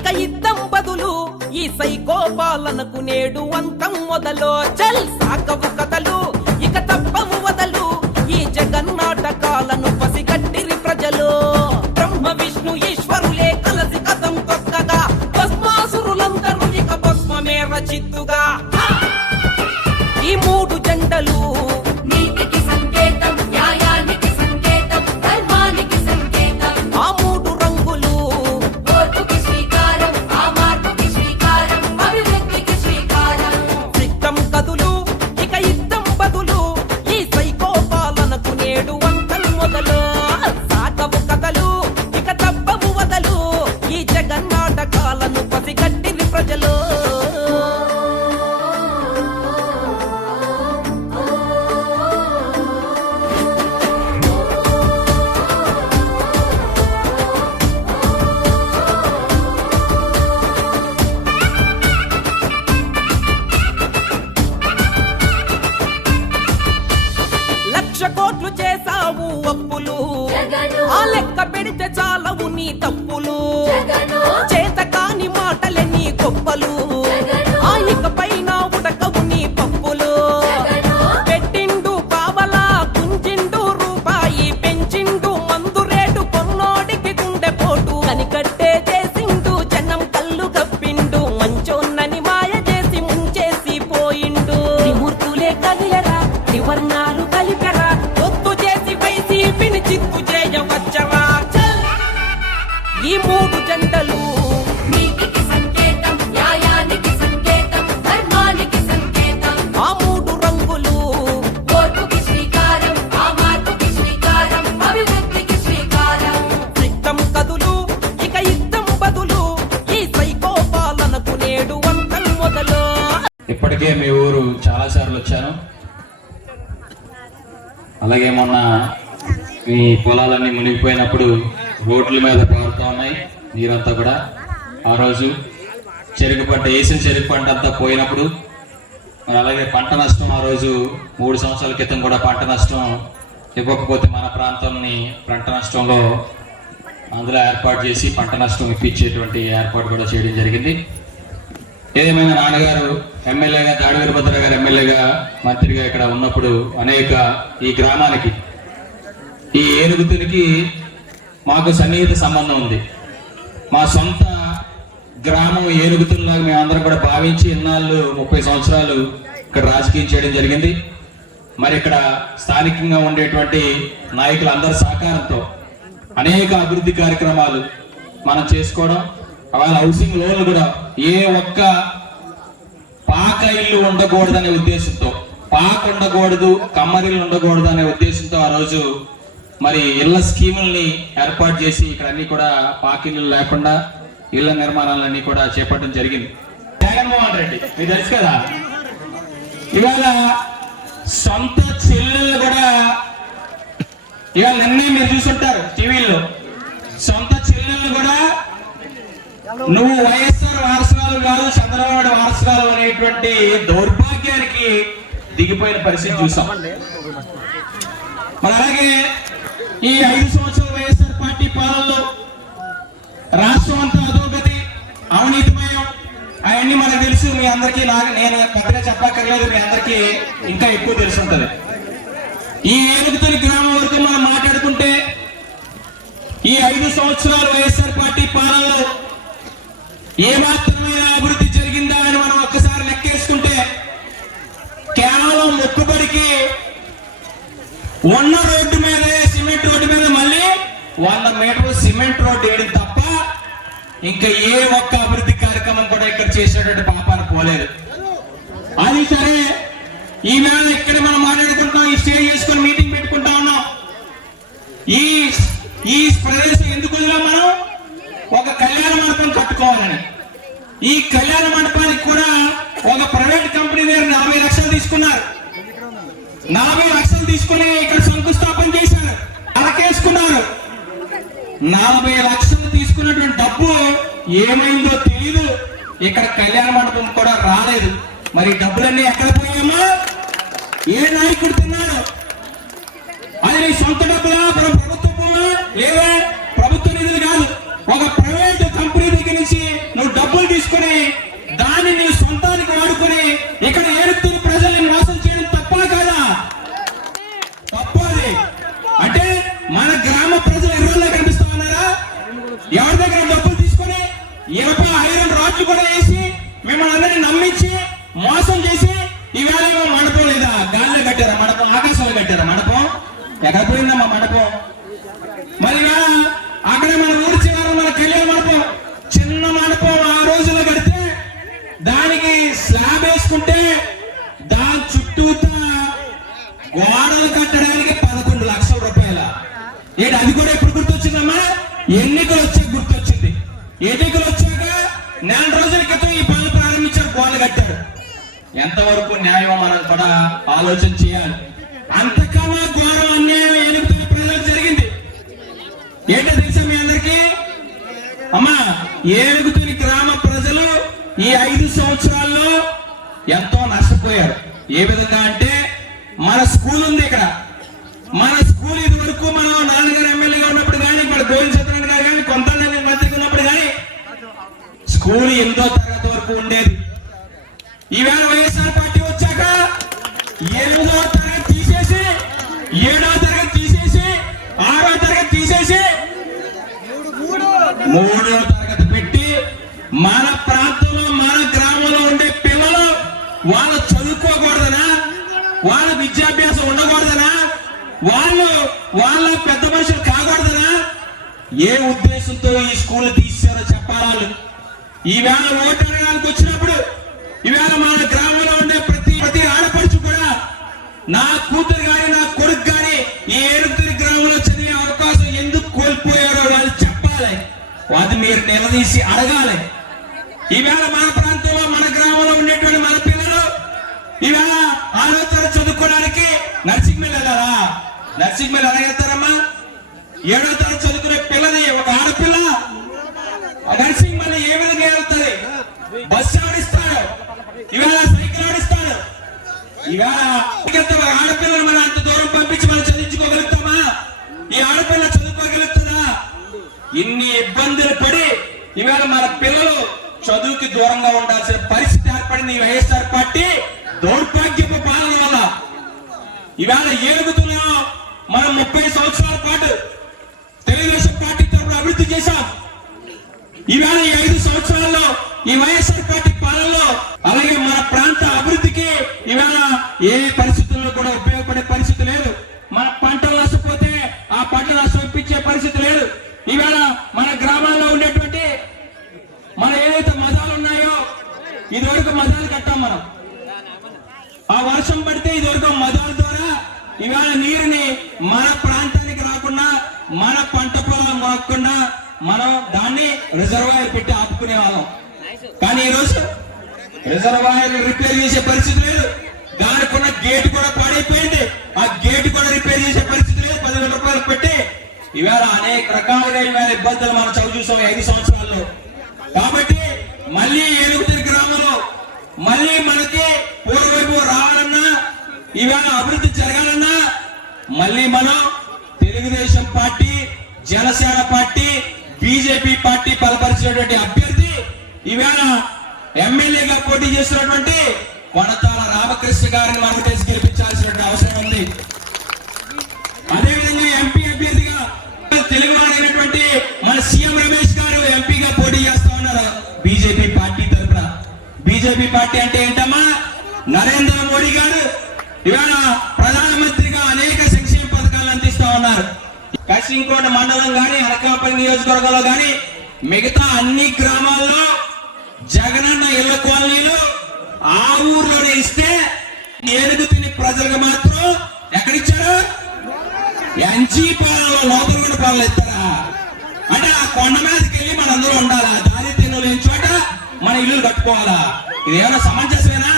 ఇక యుద్ధం బదులు ఈ సైకో పాలనకు నేడు అంతం మొదలు. చల్ సాగవు కథలు ఇక తప్పవు వదలు, ఈ జగన్నాటకాలను పసిగట్టిరి ప్రజలు. బ్రహ్మ విష్ణు ఈశ్వరులే కలసి కథం తొక్కగా, భస్మాసురులందరూ ఇక భస్మమే రచిత్తుగా. ఈ మూడు జెండలు నీతికి సంకేతం, న్యాయానికి సంకేతం, ధర్మానికి సంకేతం. ఆ మూడు రంగులు ఓర్పుకి శ్రీకారం, ఆ మార్పుకి శ్రీకారం, అభివృద్ధికి శ్రీకారం. సిద్ధం కదులు ఇక యుద్ధం బదులు, ఈ సైకో పాలనకు నేడు అంతం మొదలు. సాగవు కథలు ఇక తప్పవు వదలు, ఈ జగన్నాటకాలను పసిగట్టిరి ప్రజలు. లక్ష కోట్లు చేసావు అప్పులు, జగను, ఆ లెక్క పెడితే చాలవు నీ తప్పులు. జగను, చేత కాని మాటలే నీ గొప్పలు, జగను, ఆ ఇకపైన ఉడకవు నీ పప్పులు. జగను, పెట్టిండు పావలా గుంజిండు రూపాయి, పెంచిండు మందు రేటు కొన్నోడికి గుండె పోటు. కనికట్టే చేసిండు జనం కళ్ళు గప్పిండు, మంచోన్నని మాయ చేసి ముంచేసి పోయిండు. త్రిమూర్తులే కదిలరా త్రివర్ణాలు కలిపరా, ఒత్తు చేసి వైసీపీని చిత్తు చేయవచ్చవా. ఈ మూడు జెండలు నీతికి సంకేతం, న్యాయానికి సంకేతం, ధర్మానికి సంకేతం. ఆ మూడు రంగులు ఓర్పుకి శ్రీకారం, ఆ మార్పుకి శ్రీకారం, అభివృద్ధికి శ్రీకారం. సిద్ధం కదులు ఇక యుద్ధం బదులు, ఈ సైకో పాలనకు నేడు అంతం మొదలు. ఇప్పటికే మీ ఊరు చాలా సార్లు వచ్చాను. అలాగే మొన్న మీ పొలాలన్నీ మునిగిపోయినప్పుడు రోడ్ల మీద పారుతూ ఉన్నాయి నీరంతా కూడా. ఆ రోజు చెరుకు పంట వేసిన చెరుకు పంట అంతా పోయినప్పుడు, మరి అలాగే పంట నష్టం ఆ రోజు 3 సంవత్సరాల క్రితం కూడా పంట నష్టం ఇవ్వకపోతే మన ప్రాంతాన్ని పంట నష్టంలో అందులో ఏర్పాటు చేసి పంట నష్టం ఇప్పించేటువంటి ఏర్పాటు కూడా చేయడం జరిగింది. ఏదేమైనా నాన్నగారు ఎమ్మెల్యేగా, దాడి వీరభద్ర గారు ఎమ్మెల్యేగా, మంత్రిగా ఇక్కడ ఉన్నప్పుడు అనేక ఈ గ్రామానికి, ఈ ఏనుగుతునికి మాకు సన్నిహిత సంబంధం ఉంది. మా సొంత గ్రామం ఏనుగుతుల్లాగా మేమందరం కూడా భావించి ఇన్నాళ్ళు 30 సంవత్సరాలు ఇక్కడ రాజకీయం చేయడం జరిగింది. మరి ఇక్కడ స్థానికంగా ఉండేటువంటి నాయకులందరి సహకారంతో అనేక అభివృద్ధి కార్యక్రమాలు మనం చేసుకోవడం, వాళ్ళ హౌసింగ్ లోన్లు కూడా ఏ ఒక్క పాక ఇల్లు ఉండకూడదనే ఉద్దేశంతో, పాక ఉండకూడదు, కమ్మరిల్లు ఉండకూడదు అనే ఉద్దేశంతో ఆ రోజు మరి ఇళ్ల స్కీముల్ని ఏర్పాటు చేసి ఇక్కడ అన్ని కూడా పాకిళ్ళు లేకుండా ఇళ్ల నిర్మాణాలన్నీ కూడా చేపట్టడం జరిగింది. జగన్మోహన్ రెడ్డి మీకు తెలుసు కదా, ఇవాళ సొంత చెల్లెళ్ళు కూడా, ఇవాళ నిన్నే మీరు చూసుంటారు టీవీలో, సొంత చెల్లెళ్ళు కూడా నువ్వు వైఎస్ఆర్ వారసురాలు కాదు, చంద్రబాబు వారసురాలు అనేటువంటి దౌర్భాగ్యానికి దిగిపోయిన పరిస్థితి చూసాం. మరి అలాగే ఈ 5 సంవత్సరాల వైఎస్ఆర్ పార్టీ పాలనలో రాష్ట్రం అంతా అధోగతి, అవినీతిమయం, అవన్నీ మనకు తెలుసు. మీ అందరికీ నేను పెద్దగా చెప్పక్కర్లేదు, మీ అందరికీ ఇంకా ఎక్కువ తెలిసి ఉంటుంది. ఈ ఏనుగుతుని గ్రామం వరకు మనం మాట్లాడుకుంటే ఈ 5 సంవత్సరాల వైఎస్ఆర్ పార్టీ పాలనలో ఏ మాత్రమైన అభివృద్ధి జరిగిందా అని మనం ఒక్కసారి లెక్కేసుకుంటే కేవలం మొక్కుబడికి ఉన్న రోడ్డు మీద, సిమెంట్ రోడ్డు మీద మళ్ళీ 100 మీటర్లు సిమెంట్ రోడ్డు వేయడం తప్ప ఇంకా ఏ ఒక్క అభివృద్ధి కార్యక్రమం కూడా ఇక్కడ చేసేటువంటి పాపాన్ని పోలేదు. అది సరే, ఈ మేళ ఇక్కడ మనం మాట్లాడుకుంటాం, ఈ స్టేజ్ చేసుకుని మీటింగ్ పెట్టుకుంటా ఉన్నాం. ఈ ప్రదేశం ఎందుకు వదిలాం మనం? ఒక కళ్యాణ మండపం కట్టుకోవాలని. ఈ కళ్యాణ మండపానికి కూడా ఒక ప్రైవేట్ కంపెనీ దగ్గర 40 లక్షలు తీసుకున్నారు. 40 లక్షలు తీసుకుని ఇక్కడ శంకుస్థాపన చేశారు, అలకేసుకున్నారు. 40 లక్షలు తీసుకున్నటువంటి డబ్బు ఏమైందో తెలియదు. ఇక్కడ కళ్యాణ మండపం కూడా రాలేదు. మరి డబ్బులన్నీ ఎక్కడ పోయామో, ఏ నాయకుడు తిన్నాడు? అది నీ సొంత డబ్బులా, ప్రభుత్వ లేదా ప్రభుత్వ నిధులు కాదు, ఒక ప్రైవేట్ కంపెనీ దగ్గర నుంచి అందరిని నమ్మించి మోసం చేసి ఈవేళ ఏమో మండపం లేదా గాలిలో కట్టారా మండపం, ఆకాశంలో కట్టారా మండపం, ఎక్కడ పోయిందమ్మా మండపం? మరి ఇవాళ అక్కడ మన ఊరు చివర మన కళ్యాణ మండపం, చిన్న మండపం ఆ రోజుల్లో కడితే దానికి స్లాబ్ వేసుకుంటే దాని చుట్టూతా గోడలు కట్టడానికి 11 లక్షల రూపాయల. ఏంటి అది కూడా ఎప్పుడు గుర్తొచ్చిందమ్మా? ఎన్నికలు వచ్చాక గుర్తొచ్చింది. ఎన్నికలు వచ్చాక నెల రోజుల క్రితం ఈ పనులు ప్రారంభించారు, గోడలు కట్టారు. ఎంతవరకు న్యాయం మనం కూడా ఆలోచన చేయాలి. అంతకన్నా ఘోరం అన్యాయం ఏనుగుతున్న ప్రజలకు జరిగింది. ఏంటో తెలుసా మీ అందరికీ? అమ్మా, ఏనుగుతుని గ్రామ ప్రజలు ఈ 5 సంవత్సరాల్లో ఎంతో నష్టపోయారు. ఏ విధంగా అంటే మన స్కూల్ ఉంది ఇక్కడ. మన స్కూల్ ఇది వరకు మనం నాన్నగారు ఎమ్మెల్యేగా ఉన్నప్పుడు కానీ, మన గోవింద సత్యనారాయణ గారు కానీ, కొంత మంత్రిగా ఉన్నప్పుడు కానీ స్కూల్ 8వ తరగతి వరకు ఉండేది. ఈవేళ వైఎస్ఆర్ పార్టీ వచ్చాక 8వ తరగతి తీసేసి, 7వ తరగతి తీసేసి, 6వ తరగతి తీసేసి 3వ తరగతి పెట్టి మన ప్రాంతంలో మన గ్రామంలో ఉండే పిల్లలు వాళ్ళు చదువుకోకూడదనా, వాళ్ళ విద్యాభ్యాసం ఉండకూడదనా, వాళ్ళ పెద్ద మనుషులు కాకూడదనా, ఏ ఉద్దేశంతో ఈ స్కూల్ తీశారో చెప్పాలి. ఈవేళ ఓటు అడగడానికి వచ్చినప్పుడు ఈవేళ మన గ్రామంలో ఉండే ప్రతి ఆడపడుచు కూడా నా కూతురు గాని నా కొడుకు గాని ఈ ఏనుగుతుని గ్రామంలో చదివే అవకాశం ఎందుకు కోల్పోయారో వాళ్ళు చెప్పాలి. అది మీరు నిలదీసి అడగాలి. ఈవేళ మన ప్రాంతంలో మన గ్రామంలో ఉండేటువంటి మన పిల్లలు ఈవేళ 6వ తరగతి చదువుకోవడానికి నర్సింగ్ మిల్ వెళ్ళారా? నర్సింగ్ మిల్ ఎలాగెళ్తారమ్మా? 7వ తరగతి చదువుకునే పిల్లని ఒక ఆడపిల్ల నర్సింగ్ మిల్ ఏ విధంగా వెళ్తుంది? బస్సు ఆడిస్తాడు, ఈవేళ సైకిల్ ఆడిస్తాడు. ఈవేళ ఆడపిల్లని మనం అంత దూరం పంపించి మనం చదివించుకోగలుగుతామా? ఈ ఆడపిల్ల చదువుకోగలుగుతుందా? ఇన్ని ఇబ్బందులు పడి ఈవేళ మన పిల్లలు చదువుకి దూరంగా ఉండాల్సిన పరిస్థితి ఏర్పడింది ఈ వైఎస్ఆర్ పార్టీ దౌర్భాగ్యపు పాలన వల్ల. ఈవేళ ఏనుగుతున్నాం మనం 30 సంవత్సరాల పాటు తెలుగుదేశం పార్టీ తరఫున అభివృద్ధి చేశాం. ఈవేళ ఈ 5 సంవత్సరాల్లో ఈ వైఎస్ఆర్ పార్టీ పాలనలో అలాగే మన ప్రాంత అభివృద్ధికి ఈవేళ ఏ పరిస్థితుల్లో కూడా ఉపయోగపడే పరిస్థితి లేదు. మన పంటలు నష్టపోతే ఆ పంట నష్టం ఇప్పించే పరిస్థితి లేదు. ఈవేళ మన గ్రామాల్లో ఉండేటువంటి మన ఏదైతే మదాలు ఉన్నాయో ఇదివరకు మదాలు కట్టాం మనం. ఆ వర్షం పడితే ఇదివరకు మదాల ద్వారా ఇవాళ నీరుని మన ప్రాంతానికి రాకుండా మన పంట పొలం కాకుండా మనం దాన్ని రిజర్వాయర్ పెట్టి ఆపుకునే వాళ్ళం. కానీ ఈరోజు రిజర్వాయర్ రిపేర్ చేసే పరిస్థితి లేదు. దానికి ఉన్న గేట్ కూడా పాడైపోయింది. ఆ గేట్ కూడా రిపేర్ చేసే పరిస్థితి లేదు. 10,000 రూపాయలు పెట్టి ఇవాళ అనేక రకాలుగా ఇవాళ ఇబ్బందులు మనం చదువు చూసాం 5 సంవత్సరాల్లో. కాబట్టి మళ్ళీ ఏనుగుతుని గ్రామంలో మళ్ళీ మనకి పూర్వవైపు రావాలన్నా ఇవాళ అభివృద్ధి జరగాలన్నా మళ్ళీ మనం Telugudesam party, Janasena party, BJP party బలపరిచినటువంటి అభ్యర్థి ఇవాళ ఎమ్మెల్యేగా పోటీ చేసినటువంటి కొనతాల రామకృష్ణ గారిని మనం చేసి గెలిపించాల్సినటువంటి అవసరం ఉంది. అదేవిధంగా ఎంపీ అభ్యర్థిగా తెలుగువాడైనటువంటి మన సీఎం రమేష్ గారు ఎంపీగా పోటీ చేస్తా ఉన్నారు బీజేపీ పార్టీ తరఫున. బీజేపీ పార్టీ అంటే ఏంటమ్మా? నరేంద్ర మోడీ గారు ఇవాళ ప్రధానమంత్రిగా అనేక సంక్షేమ పథకాలు అందిస్తా ఉన్నారు. కసింకోట మండలం గాని, అనకాపల్లి నియోజకవర్గంలో గాని మిగతా అన్ని గ్రామాల్లో జగనన్న ఇళ్ల కాలనీలు ఆ ఊర్లోనే ఇస్తే ఏనుగుతుని ప్రజలకు మాత్రం ఎక్కడిచ్చారు? ఎంజీ పాలలో లోపల పాలన ఇస్తారా? అంటే ఆ కొండ మీదకి వెళ్ళి మనందరూ ఉండాలా? దారి తిన్ను లేని చోట మన ఇల్లు కట్టుకోవాలా? ఇది ఏమైనా సమంజసమేనా?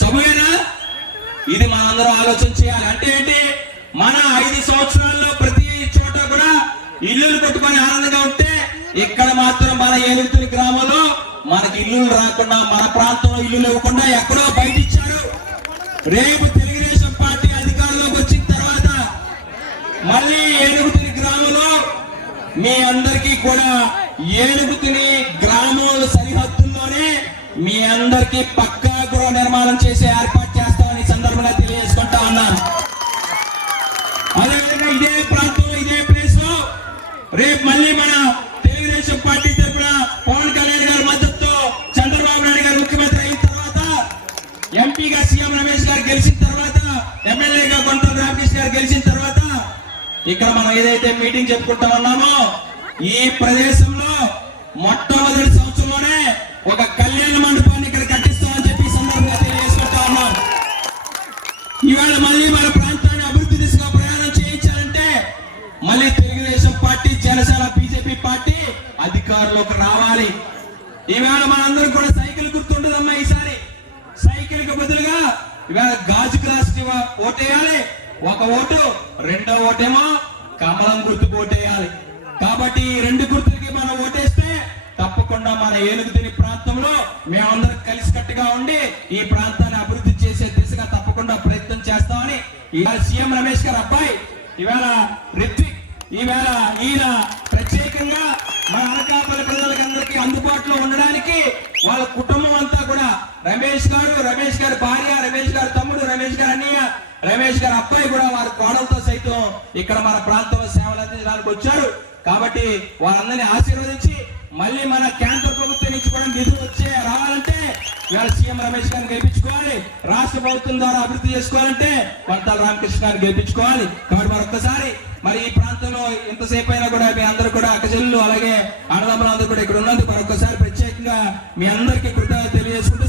సబువేనా? ఇది మనందరం ఆలోచన చేయాలి. అంటే ఏంటి? మన 5 సంవత్సరాల్లో ప్రతి చోట కూడా ఇల్లులు కట్టుకొని ఆనందంగా ఉంటే ఇక్కడ మాత్రం మన ఏనుగుతుని గ్రామంలో మనకి ఇల్లులు రాకుండా, మన ప్రాంతంలో ఇల్లులు ఇవ్వకుండా ఎక్కడో బయట ఇచ్చారు. రేపు తెలుగుదేశం పార్టీ అధికారంలోకి వచ్చిన తర్వాత మళ్ళీ ఏనుగుతుని గ్రామంలో మీ అందరికీ కూడా ఏనుగుతుని గ్రామాల సరిహద్దుల్లోనే మీ అందరికీ పక్కా గృహ నిర్మాణం చేసే ఏర్పాటు చేస్తామని సందర్భంగా తెలియజేసుకుంటా ఉన్నాను. అదేవిధంగా ఇదే ప్రాంతంలో ఇదే ప్లేస్ లో రేపు మళ్ళీ మన తెలుగుదేశం పార్టీ తరఫున పవన్ కళ్యాణ్ గారి మద్దతుతో చంద్రబాబు నాయుడు గారు ముఖ్యమంత్రి అయిన తర్వాత ఇక్కడ మనం ఏదైతే మీటింగ్ చెప్పుకుంటా ఉన్నామో ఈ ప్రదేశంలో మొట్టమొదటి సంవత్సరంలోనే ఒక కళ్యాణ మండపాన్ని ఇక్కడ కట్టిస్తామని చెప్పి ఈ సందర్భంగా తెలియజేసుకుంటా ఉన్నాం. ఇవాళ మళ్ళీ మన ప్రాంతాన్ని అభివృద్ధి దిశగా ప్రయాణం చేయించాలంటే మళ్ళీ Telugu Desam party, Janasena, BJP party అధికారంలోకి రావాలి. ఈవేళ మనందరం కూడా సైకిల్ గుర్తుండదమ్మా. ఈసారి సైకిల్ కి బదులుగా ఇవాళ గాజు గ్లాస్ ఓటేయాలి. ఒక ఓటు, రెండో ఓటేమో కమలం గుర్తుకు ఓటేయాలి. కాబట్టి ఈ రెండు గుర్తులకి మనం ఓటేస్తే తప్పకుండా మన ఏనుగుదిని ప్రాంతంలో మేమందరం కలిసికట్టుగా ఉండి ఈ ప్రాంతాన్ని అభివృద్ధి చేసే దిశగా తప్పకుండా ప్రయత్నం చేస్తామని ఇవాళ సీఎం రమేష్ గారు అబ్బాయి ఇవాళ రిత్విక్ ఈవేళ ఈయన ప్రత్యేకంగా మన అనకాపల్లి ప్రజలకందరికీ అందుబాటులో ఉండడానికి వాళ్ళ కుటుంబం అంతా కూడా రమేష్ గారి భార్య, రమేష్ గారి తమ్ముడు, రమేష్ గారి అన్నయ్య, రమేష్ గారి అబ్బాయి కూడా వారి కోడలతో సైతం ఇక్కడ మన ప్రాంతంలో సేవలు అందించడానికి వచ్చారు. కాబట్టి వారందరినీ ఆశీర్వదించి మళ్ళీ మన కేంద్ర ప్రభుత్వం నుంచి కూడా నిధులు రావాలంటే ఇవాళ సీఎం రమేష్ గారిని గెలిపించుకోవాలి. రాష్ట్ర ప్రభుత్వం ద్వారా అభివృద్ధి చేసుకోవాలంటే వంతాల రామకృష్ణ గారిని గెలిపించుకోవాలి. కాబట్టి మరొకసారి మరి ఈ ప్రాంతంలో ఎంతసేపు అయినా కూడా మీ అందరూ కూడా అక్కచెల్లెలు అలాగే అన్నదమ్ములందరూ కూడా ఇక్కడ ఉన్నందుకు మరొకసారి ప్రత్యేకంగా మీ అందరికీ కృతజ్ఞతలు తెలియజేసుకుంటూ